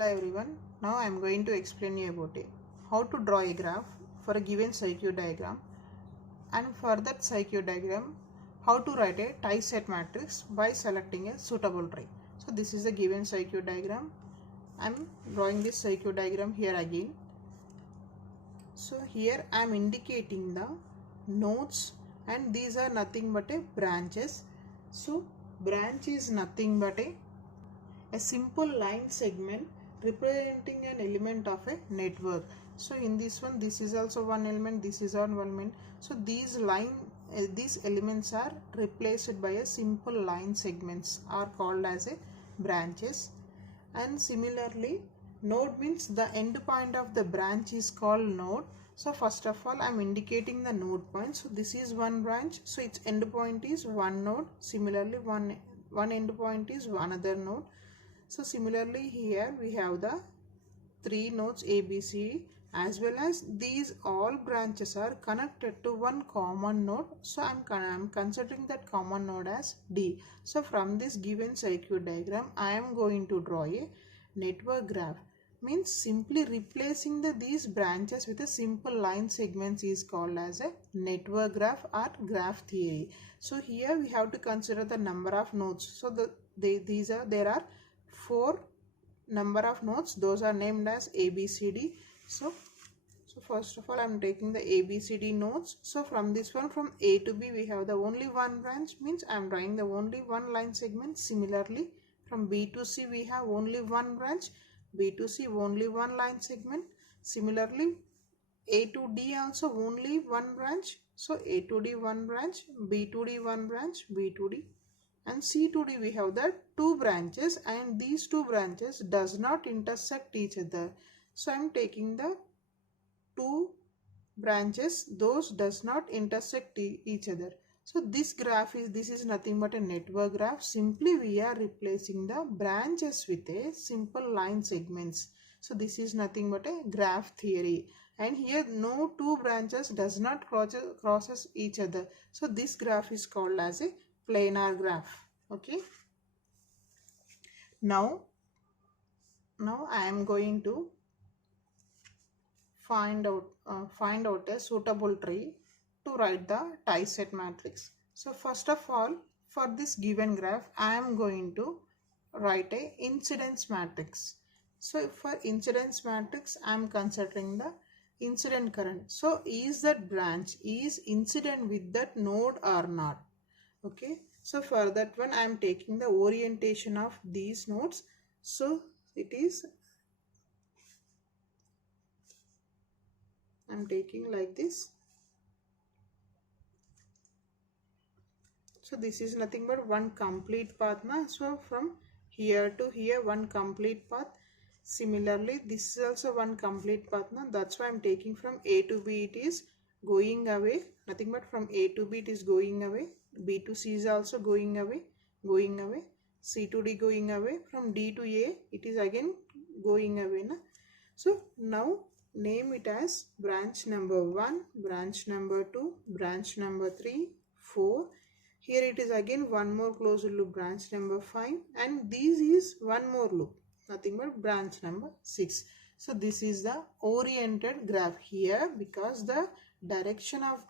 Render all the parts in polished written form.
Hello everyone. Now I am going to explain you about how to draw a graph for a given circuit diagram, and for that circuit diagram how to write a tie-set matrix by selecting a suitable tree. So this is the given circuit diagram. I am drawing this circuit diagram here again. So here I am indicating the nodes, and these are nothing but a branches. So branch is nothing but a simple line segment representing an element of a network. So in this one, this is also one element, this is one element. So these elements are replaced by a simple line segments are called as a branches. And similarly, node means the end point of the branch is called node. So first of all, I am indicating the node point. So this is one branch, so its end point is one node. Similarly, one end point is another node. So similarly here we have the three nodes A, B, C, as well as these all branches are connected to one common node. So I'm considering that common node as D. So from this given circuit diagram, I am going to draw a network graph. Means simply replacing these branches with a simple line segments is called as a network graph or graph theory. So here we have to consider the number of nodes. So there are four number of nodes. Those are named as A, B, C, D. So first of all, I am taking the A, B, C, D nodes. So from this one, from A to B, we have the only one branch, means I am drawing the only one line segment. Similarly, from B to C, we have only one branch. B to C, only one line segment. Similarly, A to D also only one branch. So A to D one branch, B to D one branch, B to D. And C to D we have the two branches, and these two branches does not intersect each other. So I am taking the two branches, those does not intersect each other. So this is nothing but a network graph. Simply we are replacing the branches with a simple line segments. So this is nothing but a graph theory. And here no two branches does not crosses each other. So this graph is called as a planar graph. Okay. Now I am going to find out a suitable tree to write the tie-set matrix. So first of all, for this given graph, I am going to write a incidence matrix. So for incidence matrix, I am considering the incident current. So is that branch is incident with that node or not? Okay. So for that one, I am taking the orientation of these nodes. So it is, I am taking like this. So this is nothing but one complete path now. So from here to here, one complete path. Similarly, this is also one complete path now. That's why I am taking from A to B, it is going away. Nothing but from A to B, it is going away. B to C is also going away. C to D going away. From D to A, it is again going away. Na? So now name it as branch number 1, branch number 2, branch number 3, 4. Here it is again one more closed loop, branch number 5, and this is one more loop, nothing but branch number 6. So this is the oriented graph here, because the direction of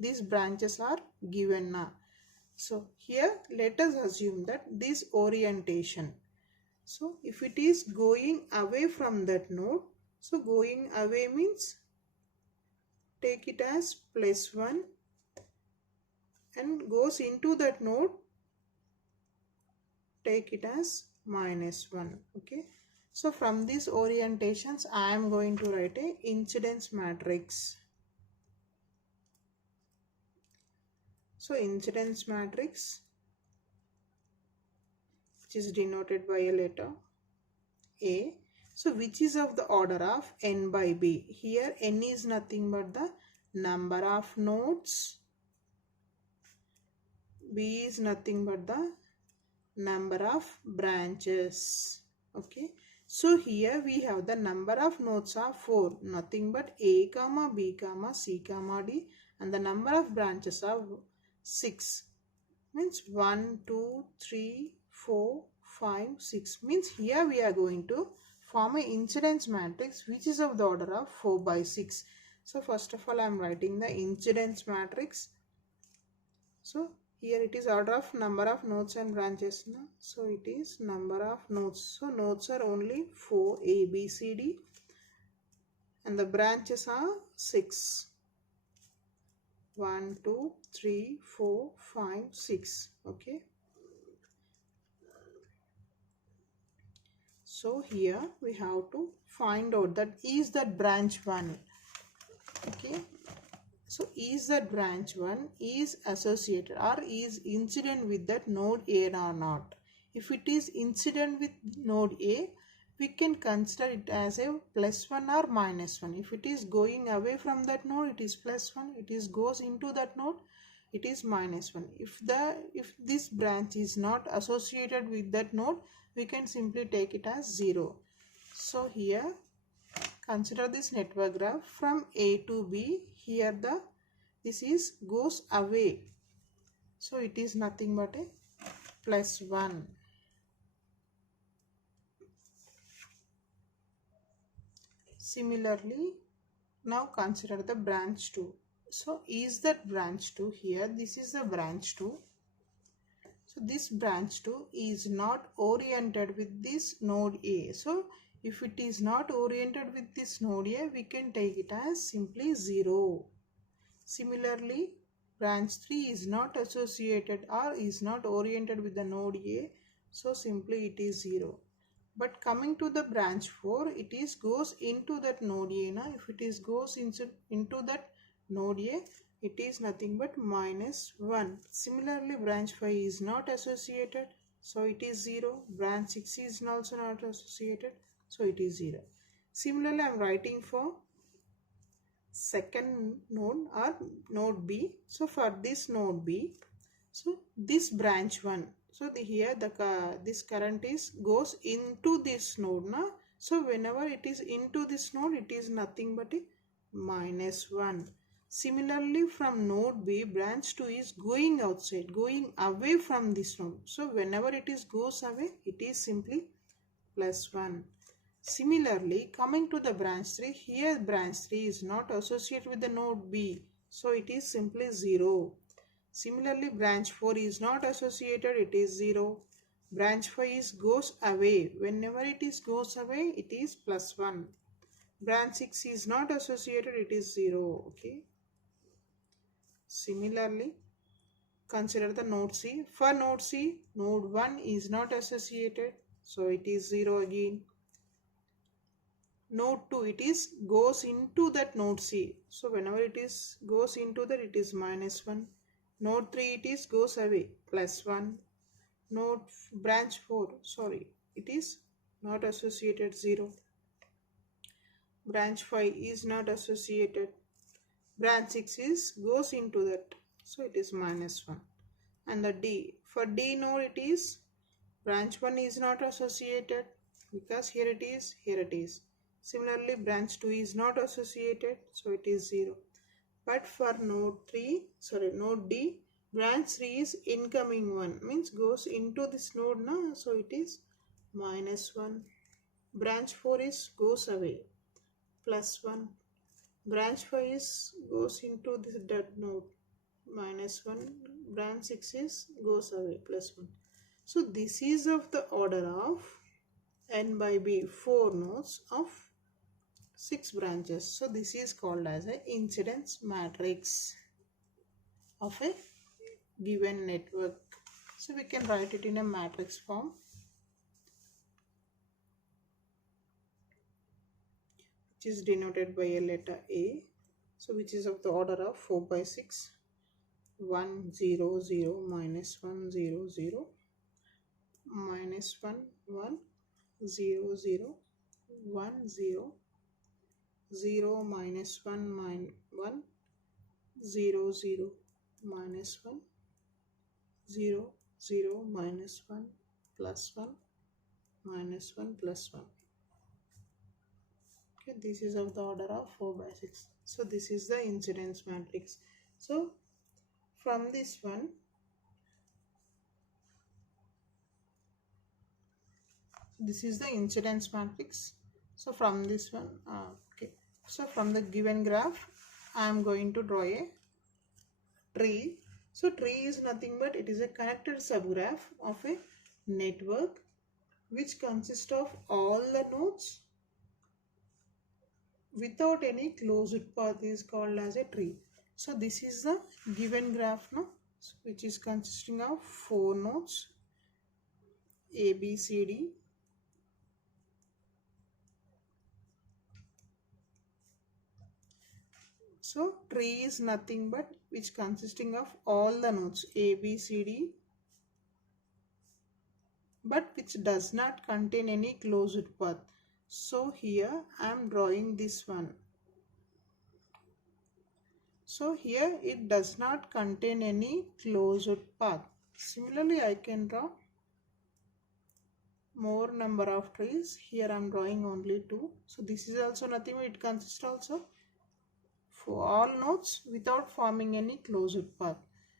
these branches are given now. So here let us assume that this orientation. So if it is going away from that node, so going away means take it as +1, and goes into that node, take it as -1. Okay. So from these orientations, I am going to write a incidence matrix. So incidence matrix, which is denoted by a letter A. So which is of the order of n by b. Here n is nothing but the number of nodes. B is nothing but the number of branches. Okay. So here we have the number of nodes are 4. Nothing but A, B, C, D. And the number of branches are 6. Means 1, 2, 3, 4, 5, 6. Means here we are going to form an incidence matrix which is of the order of 4 by 6. So first of all I am writing the incidence matrix. So here it is order of number of nodes and branches. No? So it is number of nodes. So nodes are only 4, A, B, C, D, and the branches are 6. 1, 2, 3, 4, 5, 6. Okay. So here we have to find out that is that branch 1. Okay. So is that branch 1 is associated or is incident with that node A or not? If it is incident with node A, we can consider it as a +1 or -1. If it is going away from that node, it is +1. It is goes into that node, it is -1. If this branch is not associated with that node, we can simply take it as 0. So here consider this network graph from A to B. Here this is goes away. So it is nothing but a +1. Similarly, now consider the branch 2. So is that branch 2 here? This is the branch 2. So this branch 2 is not oriented with this node A. So if it is not oriented with this node A, we can take it as simply 0. Similarly, branch 3 is not associated or is not oriented with the node A. So simply it is 0. But coming to the branch 4, it is goes into that node A. Now, if it is goes into that node A, it is nothing but -1. Similarly, branch 5 is not associated, so it is 0. Branch 6 is also not associated, so it is 0. Similarly, I am writing for second node or node B. So for this node B, so this branch 1. So here this current is goes into this node. Na? So whenever it is into this node, it is nothing but a -1. Similarly, from node B, branch 2 is going outside, going away from this node. So whenever it is goes away, it is simply +1. Similarly, coming to the branch 3, here branch 3 is not associated with the node B. So it is simply 0. Similarly, branch 4 is not associated, it is 0. Branch 5 is goes away. Whenever it is goes away, it is +1. Branch 6 is not associated, it is 0. Okay. Similarly, consider the node C. For node C, node 1 is not associated, so it is 0 again. Node 2, it is goes into that node C. So whenever it is goes into that, it is -1. Node 3, it is goes away, +1. Node branch 4, sorry, it is not associated, 0. Branch 5 is not associated. Branch 6 is goes into that, so it is -1. And the D, for D node, it is branch 1 is not associated because here it is, here it is. Similarly, branch 2 is not associated, so it is 0. But for node D, branch 3 is incoming one, means goes into this node now, so it is -1. Branch 4 is goes away, +1. Branch 5 is goes into this dead node, -1. Branch 6 is goes away, +1. So this is of the order of n by b, 4 nodes of 6 branches. So this is called as an incidence matrix of a given network. So we can write it in a matrix form, which is denoted by a letter A. So which is of the order of 4 by 6. 1 0 0 -1 0 0 -1 1 0 0 1 0 0 -1 1 0 0 -1 0 0 -1 +1 -1 +1. Okay, this is of the order of 4 by 6. So this is the incidence matrix. So from this one, this is the incidence matrix. So from this one, okay. So from the given graph, I am going to draw a tree. So tree is nothing but it is a connected subgraph of a network which consists of all the nodes without any closed path is called as a tree. So this is the given graph now, which is consisting of 4 nodes A, B, C, D. So tree is nothing but which consisting of all the nodes A, B, C, D, but which does not contain any closed path. So here I am drawing this one. So here it does not contain any closed path. Similarly, I can draw more number of trees. Here I am drawing only 2. So this is also nothing but it consists also for all nodes without forming any closed path.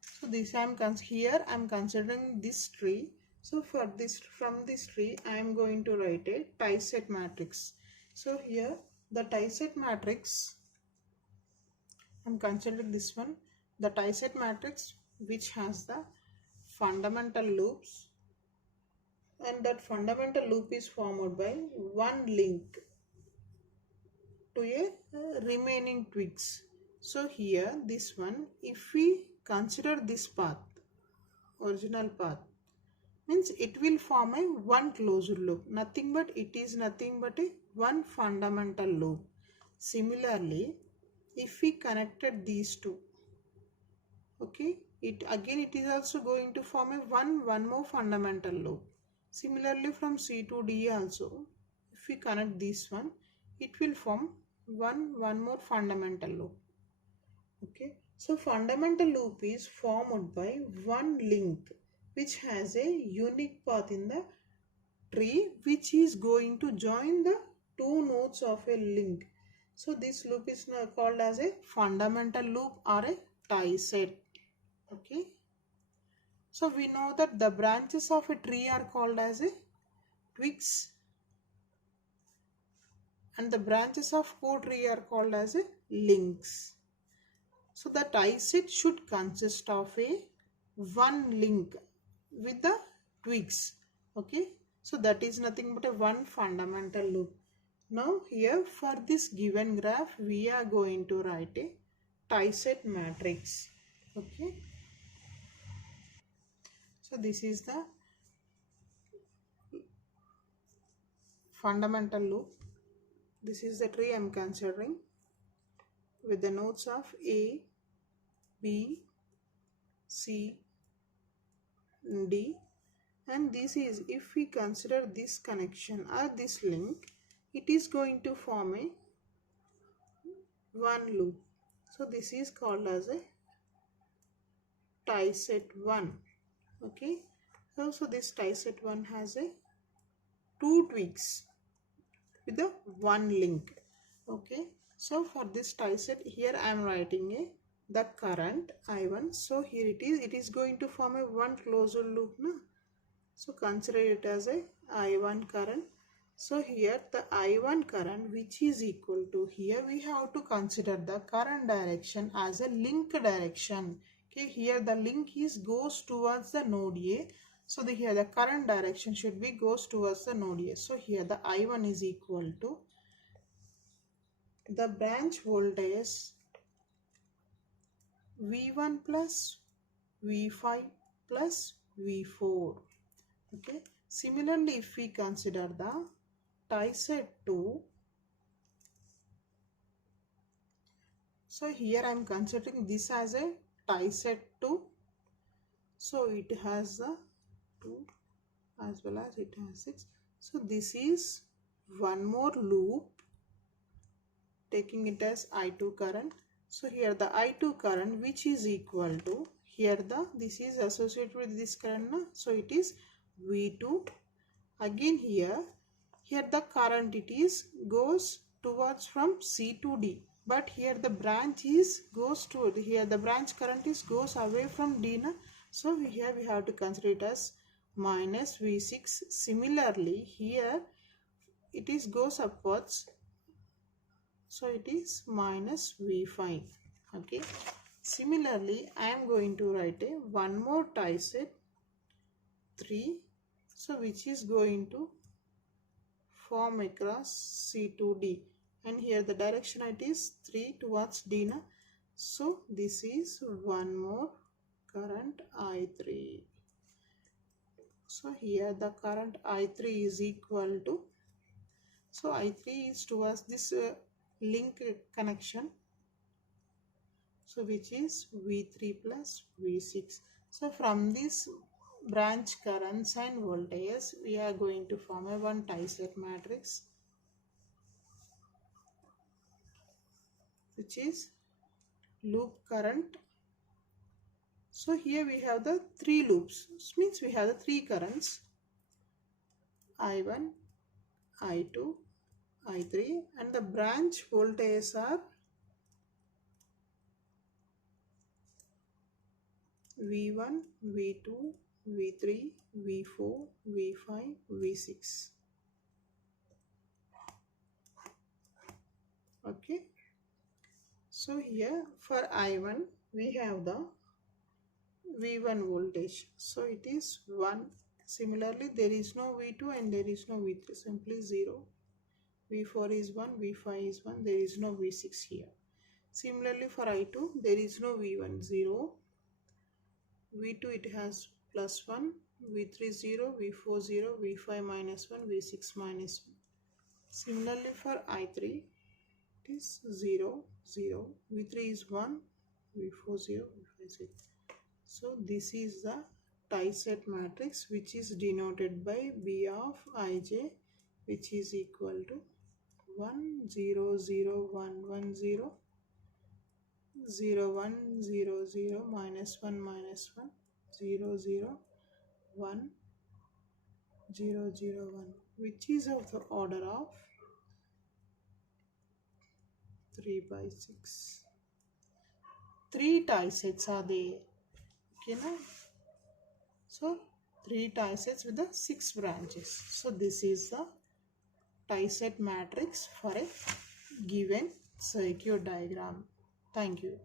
So this here I am considering this tree. So for this, from this tree I am going to write a tie set matrix. So here the tie set matrix, I am considering this one, the tie set matrix which has the fundamental loops, and that fundamental loop is formed by one link to a remaining twigs. So here this one, if we consider this path, original path, means it will form a one closed loop, nothing but it is nothing but a one fundamental loop. Similarly, if we connected these two, okay, it is also going to form a one more fundamental loop. Similarly from C to D also, if we connect this one, it will form one more fundamental loop. Okay, so fundamental loop is formed by one link which has a unique path in the tree which is going to join the two nodes of a link. So this loop is now called as a fundamental loop or a tie set. Okay, so we know that the branches of a tree are called as a twigs and the branches of co-tree are called as a links. So the tie set should consist of a one link with the twigs. Okay, so that is nothing but a one fundamental loop. Now here for this given graph we are going to write a tie set matrix. Okay, so this is the fundamental loop. This is the tree I am considering with the nodes of A, B, C, D, and this is, if we consider this connection or this link, it is going to form a one loop. So this is called as a tie set 1. Okay, so this tie set 1 has a two twigs with a one link. Okay, so for this tie set, here I am writing a the current I1. So here it is going to form a one closed loop now. So consider it as a I1 current. So here the I1 current which is equal to, here we have to consider the current direction as a link direction. Okay, here the link is goes towards the node A. So here the current direction should be goes towards the node A. So here the I1 is equal to the branch voltage V1 plus V5 plus V4. Okay, similarly if we consider the tie set 2, so here I am considering this as a tie set 2. So it has the 2 as well as it has 6. So this is one more loop taking it as I2 current. So here the I2 current which is equal to, here this is associated with this current, so it is V2. Again here the current it is goes towards from C to D, but here the branch is goes to, here the branch current is goes away from D na. So here we have to consider it as minus V6. Similarly here it is goes upwards, so it is minus V5. Okay. Similarly, I am going to write a one more tie set 3, so which is going to form across C2D, and here the direction it is 3 towards D na. So this is one more current I3. So here the current I3 is equal to, so I3 is towards this link connection, so which is V3 plus V6. So from this branch currents and voltages, we are going to form a one tie set matrix, which is loop current. So here we have the three loops, which means we have the three currents, I1, I2, I3, and the branch voltages are V1, V2, V3, V4, V5, V6. Okay. So here for I1 we have the V1 voltage. So it is 1. Similarly, there is no V2 and there is no V3. Simply 0. V4 is 1, V5 is 1. There is no V6 here. Similarly for I2, there is no V1, 0. V2 it has plus 1, V3 0, V4 0, V5 minus 1, V6 minus 1. Similarly for I3, it is 0, 0. V3 is 1, V4 0, V5 0. So this is the tie set matrix, which is denoted by B of Ij, which is equal to 1 0 0 1 1 0 0 1 0 0 minus 1 minus 1 0 0 1 0 0 1, which is of the order of 3 by 6. 3 tie sets are there. Okay, now? So 3 tie sets with the 6 branches. So this is the tie set matrix for a given circuit diagram. Thank you.